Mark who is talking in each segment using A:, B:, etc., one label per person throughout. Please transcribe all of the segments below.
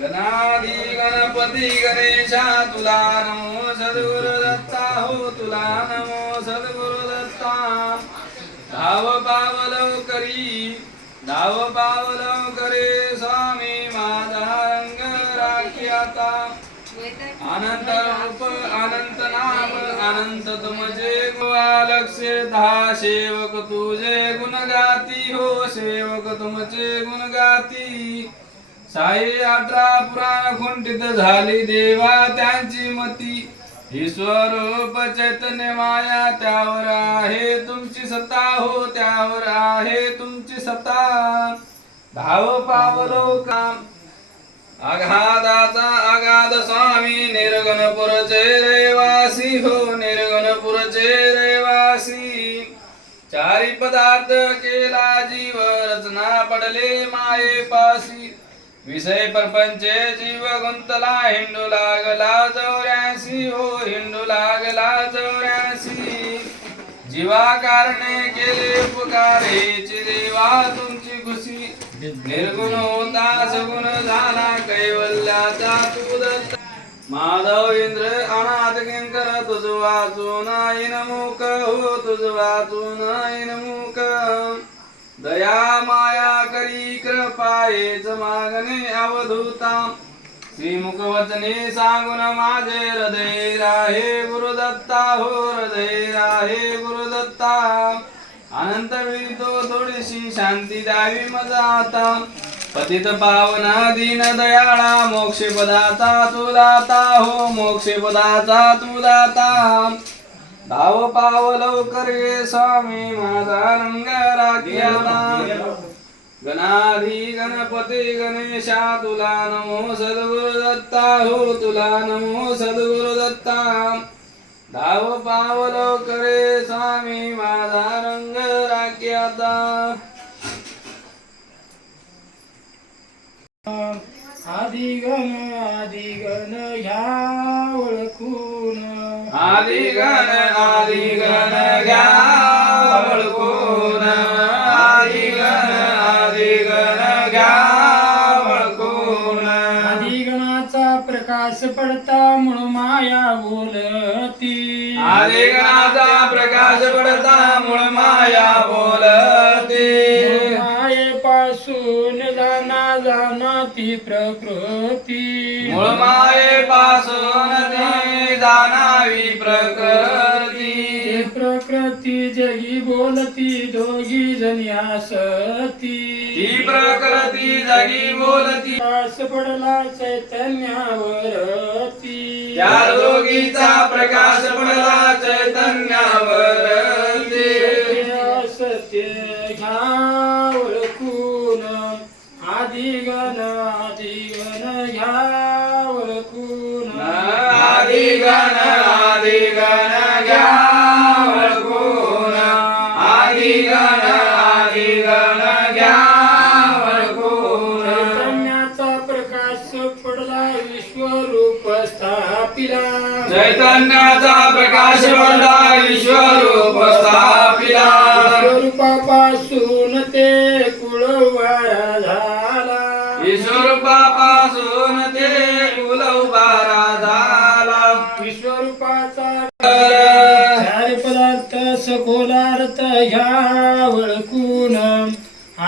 A: गणाधी गणपती गणेशा तुला नमो सद्गुरु दत्ता हो तुला नमो सद्गुरु दत्ता धाव पावलव करी धाव पावलव करे स्वामी माझा रंग राखी आता. अनंत रूप अनंत नाम अनंत तुमचे लक्ष धा सेवक तुझे गुण गाती हो सेवक तुमचे गुण गाती. साई अठरा पुराण खुंटित झाली देवा त्यांची मती. ईश्वरूप चैतन्य माया त्यावर आहे. तुमची सत्ता हो त्यावर आहे. तुमची सत्ता. धाव पावलो काम अगाधाचा अगाध स्वामी निर्गुणपुरचे रेवासी हो निर्गुणपुरचे रेवासी चारी पदार्थ केला जीव रचना पडले माये पासी विषय प्रपंचे जीव गुंतला हिंडू लागला चौऱ्यासी हो हिंडू लागला चौऱ्यासी जीवा कारणे केले उपकारेची देवा तुमची खुशी. निर्गुण होता सगुण झाला कैवल्याचा तू दत्त माधव इंद्र अनाथ किंकर तुझ वाचून आईन मुख हो तुझ वाचून आईन मुख दया माया करी कृपायेच मागणे अवधूता श्रीमुख वचने सांगून माझे हृदय राहे गुरुदत्ता हो हृदय राहे गुरुदत्ता। अनंत वितो थोडीशी शांती द्यावी मजा आता। पतित पावना दीन दयाळा मोक्ष पदाचा तुलाता हो मोक्ष पदाचा तुलाता धाव पाव लवकर ये स्वामी माझा रंग राखी गणाधी गणपती गणेशा तुला नमो सद्गुरु दत्ता हो तुला नमो सद्गुरु दत्ता धाव पावलो करे स्वामी माझा रंग राख्याता
B: आदिगण आदिगण ह्या ओळखून.
A: आदिगण आदिगण घ्या
B: प्रकाश पडता म्हणून माया बोलती.
A: आदिगणाचा प्रकाश पडता मूळ माया बोलते.
B: मायेपासून जाना जाना ती प्रकृती.
A: मूळ माये पासून ते जाणावी प्रकृती.
B: प्रकृती जगी बोलती दोघी जणी असती
A: ती प्रकृती जगी बोलती.
B: प्रकाश पडला चैतन्यावरती
A: त्या दोघीचा प्रकाश पडला चैतन्यावर
B: सत्य घ्या ओळखून आदिगण आदिगण पडला विश्वरूप स्थापिला
A: चैतन्याचा प्रकाश पडला विश्वरूप स्थापिला
B: विश्वरूपापासून ते कुळवारा झाला.
A: विश्वरूपापासून ते कुल उभारा झाला.
B: विश्वरूपाचा चार पदार्थ सखोलार्थ ह्या ओळखून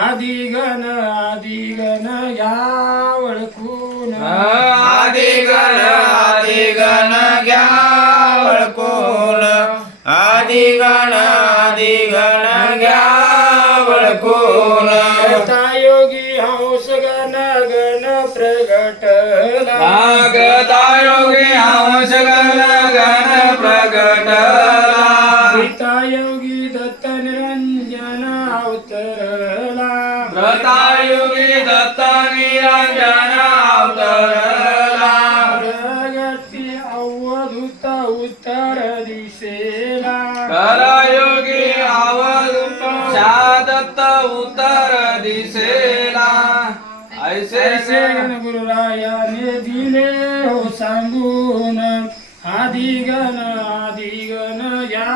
B: आदिगण आदिगण ह्या ओळखून
A: घ्या वळखून
B: योगी हंस गण गण प्रगटला
A: भागता योगी हंस गण गण प्रगटला
B: योगी दत्त निरंजन अवतरला।
A: व्रतायुगी दत्त निरंजन दत्त उत्तर दिसेला। ऐसे
B: ऐसे गुरुरायाने दिले हो सांगून। आदिगण आदिगण या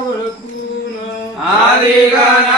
B: ओळखून
C: आदिगण